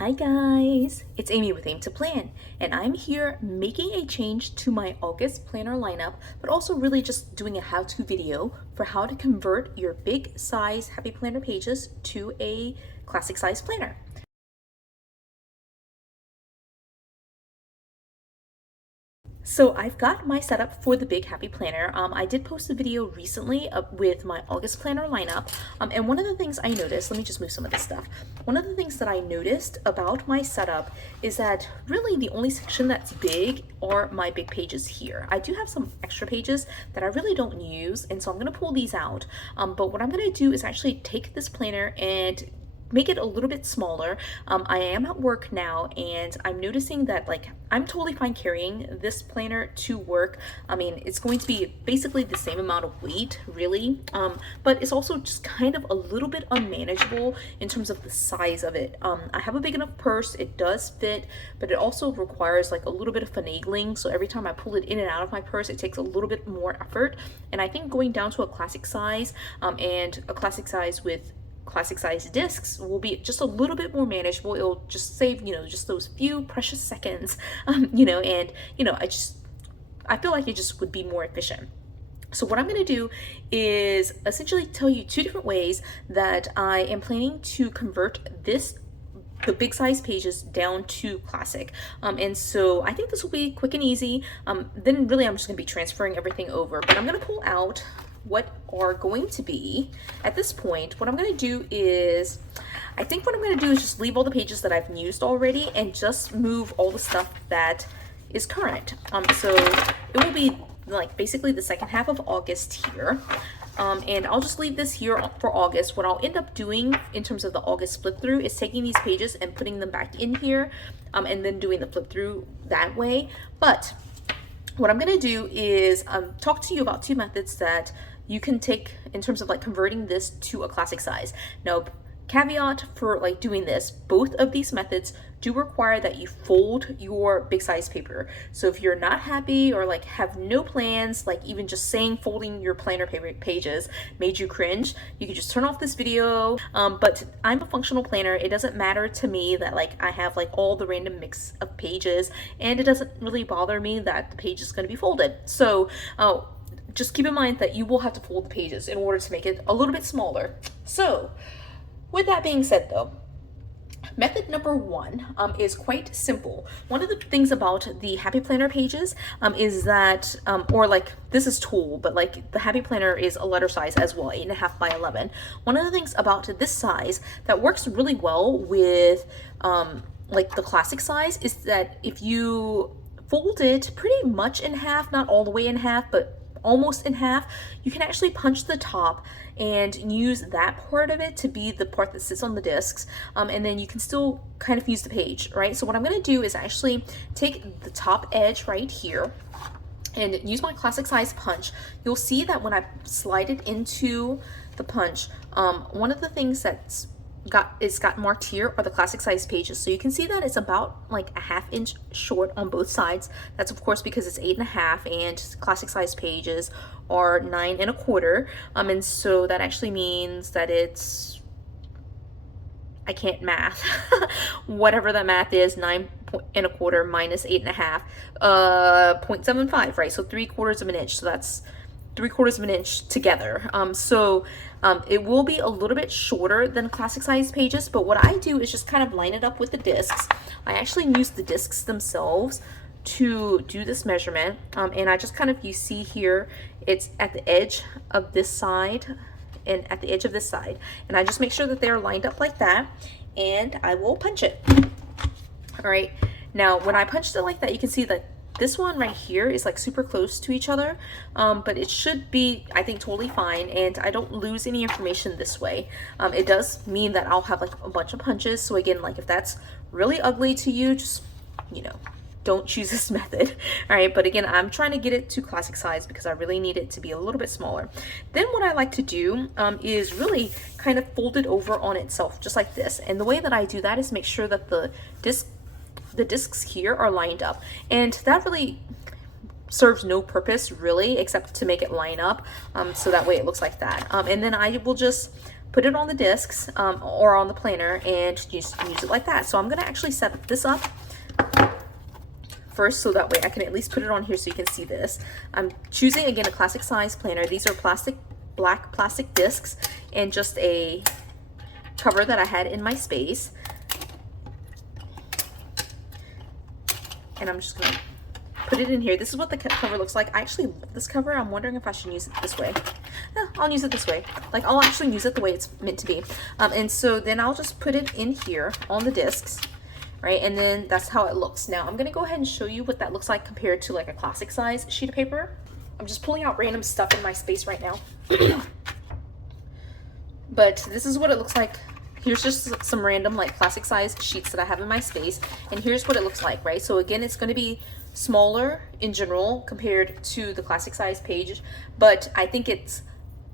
Hi guys, it's Amy with Aim to Plan, and I'm here making a change to my August planner lineup, but also really just doing a how-to video for how to convert your big size Happy Planner pages to a classic size planner. So I've got my setup for the Big Happy Planner. I did post a video recently with my August planner lineup. And one of the things I noticed, let me just move some of this stuff. One of the things that I noticed about my setup is that really the only section that's big are my big pages here. I do have some extra pages that I really don't use, and so I'm gonna pull these out. But what I'm gonna do is actually take this planner and make it a little bit smaller. I am at work now, and I'm noticing that I'm totally fine carrying this planner to work. I mean, it's going to be basically the same amount of weight, really, but it's also just kind of a little bit unmanageable in terms of the size of it. I have a big enough purse, it does fit, but it also requires like a little bit of finagling, so every time I pull it in and out of my purse, it takes a little bit more effort. And I think going down to a classic size, and a classic size with classic size discs will be just a little bit more manageable. It'll just save, just those few precious seconds, and I feel like it just would be more efficient. So what I'm going to do is essentially tell you two different ways that I am planning to convert the big size pages down to classic. And so I think this will be quick and easy. Then really I'm just going to be transferring everything over, but I'm going to pull out what are going to be, at this point, what I'm going to do is, I think what I'm going to do is just leave all the pages that I've used already and just move all the stuff that is current. So it will be like basically the second half of August here. And I'll just leave this here for August. What I'll end up doing in terms of the August flip through is taking these pages and putting them back in here, and then doing the flip through that way. But what I'm going to do is talk to you about two methods that you can take in terms of like converting this to a classic size. Now, caveat for like doing this, both of these methods do require that you fold your big size paper. So if you're not happy or like have no plans, like even just saying folding your planner paper pages made you cringe, you can just turn off this video. But I'm a functional planner. It doesn't matter to me that like I have like all the random mix of pages, and it doesn't really bother me that the page is going to be folded. So just keep in mind that you will have to fold the pages in order to make it a little bit smaller. So with that being said though, method number one is quite simple. One of the things about the Happy Planner pages is that, or like this is Tool, but like the Happy Planner is a letter size as well, 8.5 by 11. One of the things about this size that works really well with like the classic size is that if you fold it pretty much in half, not all the way in half, but almost in half, you can actually punch the top and use that part of it to be the part that sits on the discs, and then you can still kind of use the page, right? So what I'm going to do is actually take the top edge right here and use my classic size punch. You'll see that when I slide it into the punch, one of the things that's got marked here are the classic size pages. So you can see that it's about like a 1/2 inch short on both sides. That's of course because it's 8.5 and classic size pages are 9.25. And so that actually means that it's, I can't math, whatever that math is, 9.25 minus 8.5, 0.75, right? So 3/4 of an inch. So that's 3/4 of an inch together. It will be a little bit shorter than classic size pages, but what I do is just kind of line it up with the discs. I actually use the discs themselves to do this measurement, and I just kind of, you see here, it's at the edge of this side and at the edge of this side, and I just make sure that they're lined up like that, and I will punch it. All right, now when I punched it like that, you can see that this one right here is like super close to each other, but it should be, I think, totally fine, and I don't lose any information this way. It does mean that I'll have like a bunch of punches, so again, like if that's really ugly to you, just, don't choose this method. All right, but again, I'm trying to get it to classic size because I really need it to be a little bit smaller. Then what I like to do is really kind of fold it over on itself, just like this. And the way that I do that is make sure that the discs here are lined up, and that really serves no purpose really except to make it line up, so that way it looks like that. And then I will just put it on the discs or on the planner and use it like that. So I'm gonna actually set this up first so that way I can at least put it on here so you can see this. I'm choosing again a classic size planner. These are black plastic discs and just a cover that I had in my space. And I'm just gonna put it in here. This is what the cover looks like. I actually love this cover. I'm wondering if I should use it this way. I'll use it this way. Like, I'll actually use it the way it's meant to be. And so then I'll just put it in here on the discs, right? And then that's how it looks. Now I'm gonna go ahead and show you what that looks like compared to like a classic size sheet of paper. I'm just pulling out random stuff in my space right now. But this is what it looks like. Here's just some random like classic size sheets that I have in my space. And here's what it looks like, right? So again, it's gonna be smaller in general compared to the classic size page, but I think it's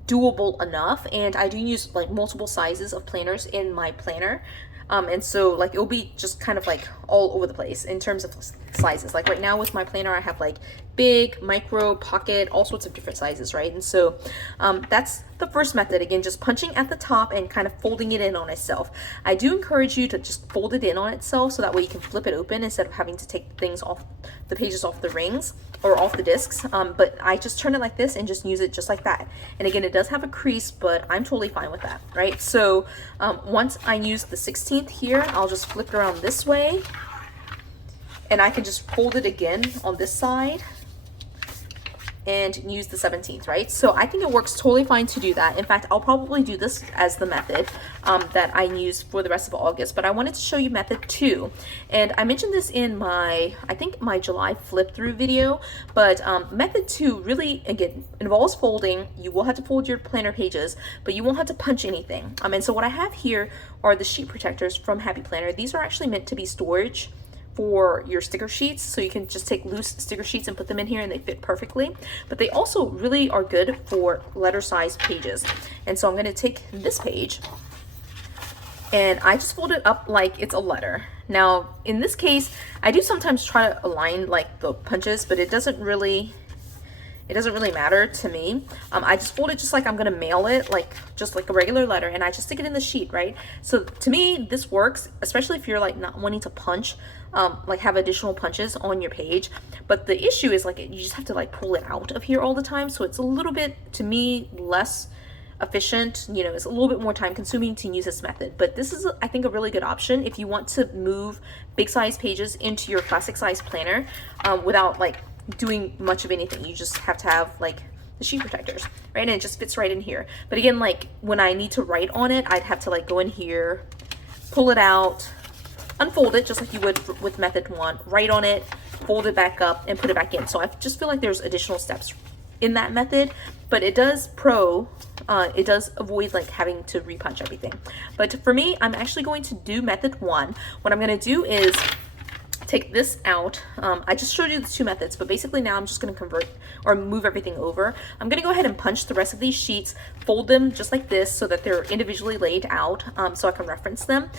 doable enough. And I do use like multiple sizes of planners in my planner. And so like it'll be just kind of like all over the place in terms of sizes. Like right now with my planner, I have like big, micro, pocket, all sorts of different sizes, right? And so that's the first method. Again, just punching at the top and kind of folding it in on itself. I do encourage you to just fold it in on itself so that way you can flip it open instead of having to take things off the pages off the rings or off the discs. But I just turn it like this and just use it just like that. And again, it does have a crease, but I'm totally fine with that, right? So once I use the 16th here, I'll just flip it around this way and I can just fold it again on this side and use the 17th, right? So I think it works totally fine to do that. In fact, I'll probably do this as the method that I use for the rest of August, but I wanted to show you method 2. And I mentioned this in my, I think my July flip through video, but method 2 really, again, involves folding. You will have to fold your planner pages, but you won't have to punch anything. And so what I have here are the sheet protectors from Happy Planner. These are actually meant to be storage for your sticker sheets, so you can just take loose sticker sheets and put them in here and they fit perfectly. But they also really are good for letter size pages. And so I'm going to take this page and I just fold it up like it's a letter. Now in this case, I do sometimes try to align like the punches, but it doesn't really matter to me. I just fold it just like I'm gonna mail it, like just like a regular letter, and I just stick it in the sheet, right? So to me, this works, especially if you're like not wanting to punch, like have additional punches on your page. But the issue is like you just have to like pull it out of here all the time. So it's a little bit, to me, less efficient. You know, it's a little bit more time consuming to use this method. But this is, I think, a really good option if you want to move big size pages into your classic size planner without like doing much of anything. You just have to have like the sheet protectors, right? And it just fits right in here. But again, like when I need to write on it, I'd have to like go in here, pull it out, unfold it just like you would with method 1, write on it, fold it back up and put it back in. So I just feel like there's additional steps in that method, but it does it does avoid like having to repunch everything. But for me, I'm actually going to do method 1. What I'm going to do is take this out. I just showed you the 2 methods, but basically now I'm just going to convert or move everything over. I'm going to go ahead and punch the rest of these sheets, fold them just like this so that they're individually laid out so I can reference them.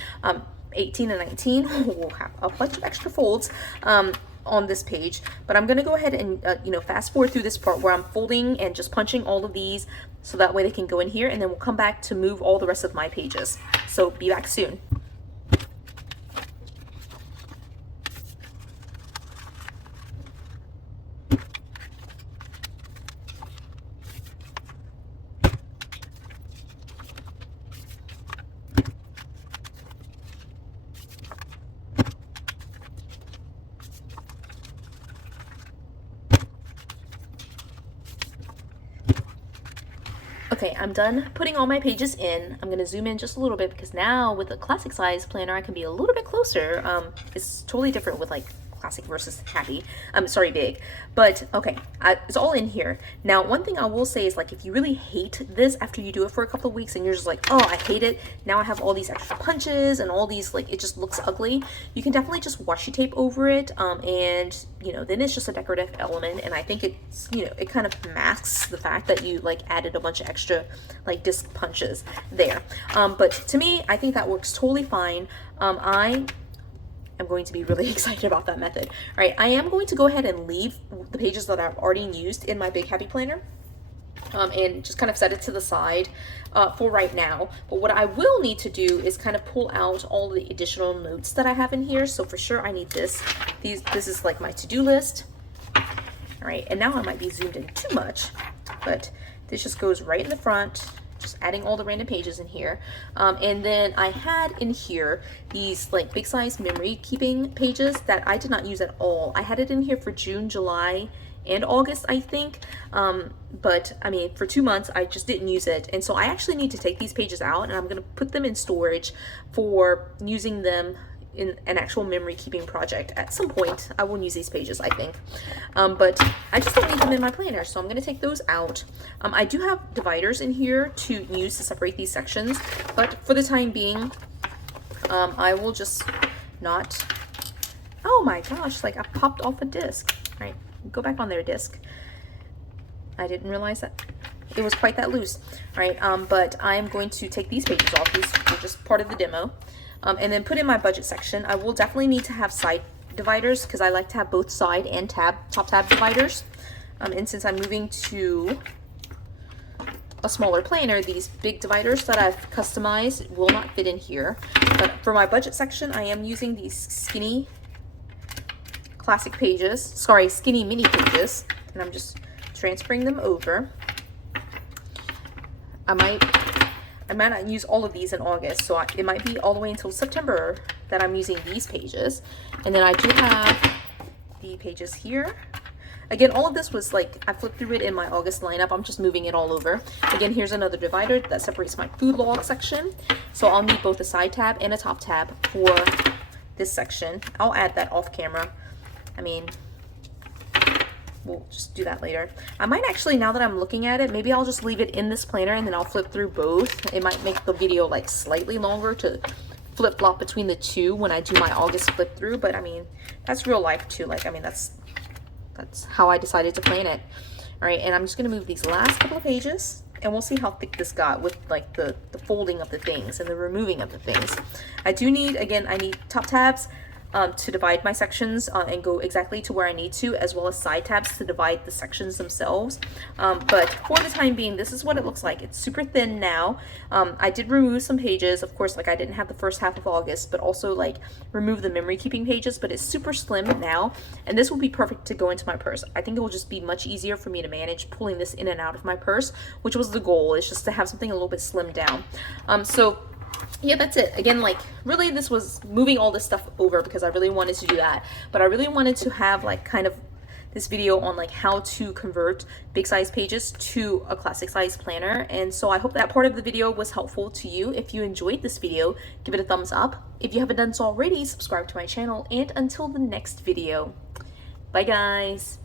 18 and 19 will have a bunch of extra folds on this page, but I'm going to go ahead and you know, fast forward through this part where I'm folding and just punching all of these so that way they can go in here, and then we'll come back to move all the rest of my pages. So be back soon. Okay, I'm done putting all my pages in. I'm gonna zoom in just a little bit because now with a classic size planner, I can be a little bit closer. It's totally different with like classic versus happy. I'm sorry, big. But okay, it's all in here. Now, one thing I will say is like if you really hate this after you do it for a couple of weeks and you're just like, oh, I hate it. Now I have all these extra punches and all these, like it just looks ugly. You can definitely just washi tape over it. And you know, then it's just a decorative element. And I think it's, you know, it kind of masks the fact that you like added a bunch of extra like disc punches there. But to me, I think that works totally fine. I'm going to be really excited about that method. All right, I am going to go ahead and leave the pages that I've already used in my Big Happy Planner. and just kind of set it to the side for right now. But what I will need to do is kind of pull out all the additional notes that I have in here. So for sure I need this. This is like my to-do list. All right, and now I might be zoomed in too much, but this just goes right in the front, just adding all the random pages in here. And then I had in here these like big size memory keeping pages that I did not use at all. I had it in here for June, July, and August, I think. But I mean, for 2 months, I just didn't use it. And so I actually need to take these pages out, and I'm gonna put them in storage for using them in an actual memory keeping project. At some point, I will use these pages, I think. But I just don't need them in my planner, so I'm gonna take those out. I do have dividers in here to use to separate these sections, but for the time being, I will just not, oh my gosh, like I popped off a disc. All right, go back on there, disc. I didn't realize that it was quite that loose. All right, but I'm going to take these pages off. These are just part of the demo. And then put in my budget section. I will definitely need to have side dividers because I like to have both side and top tab dividers. And since I'm moving to a smaller planner, these big dividers that I've customized will not fit in here. But for my budget section, I am using these skinny classic pages, sorry, skinny mini pages, and I'm just transferring them over. I might not use all of these in August, so it might be all the way until September that I'm using these pages. And then I do have the pages here. Again, all of this was like, I flipped through it in my August lineup. I'm just moving it all over. Again, here's another divider that separates my food log section. So I'll need both a side tab and a top tab for this section. I'll add that off camera. I mean, we'll just do that later. I might actually, now that I'm looking at it, maybe I'll just leave it in this planner and then I'll flip through both. It might make the video like slightly longer to flip-flop between the two when I do my August flip through, but I mean, that's real life too. Like, I mean, that's how I decided to plan it. All right, and I'm just gonna move these last couple of pages and we'll see how thick this got with like the folding of the things and the removing of the things. I do need, again, I need top tabs to divide my sections and go exactly to where I need to, as well as side tabs to divide the sections themselves. But for the time being, this is what it looks like. It's super thin now. I did remove some pages, of course, like I didn't have the first half of August, but also like remove the memory keeping pages, but it's super slim now. And this will be perfect to go into my purse. I think it will just be much easier for me to manage pulling this in and out of my purse, which was the goal, is just to have something a little bit slimmed down. So yeah, that's it. Again, like really this was moving all this stuff over because I really wanted to do that, but I really wanted to have like kind of this video on like how to convert big size pages to a classic size planner. And so I hope that part of the video was helpful to you. If you enjoyed this video, give it a thumbs up. If you haven't done so already, subscribe to my channel, and until the next video, bye guys.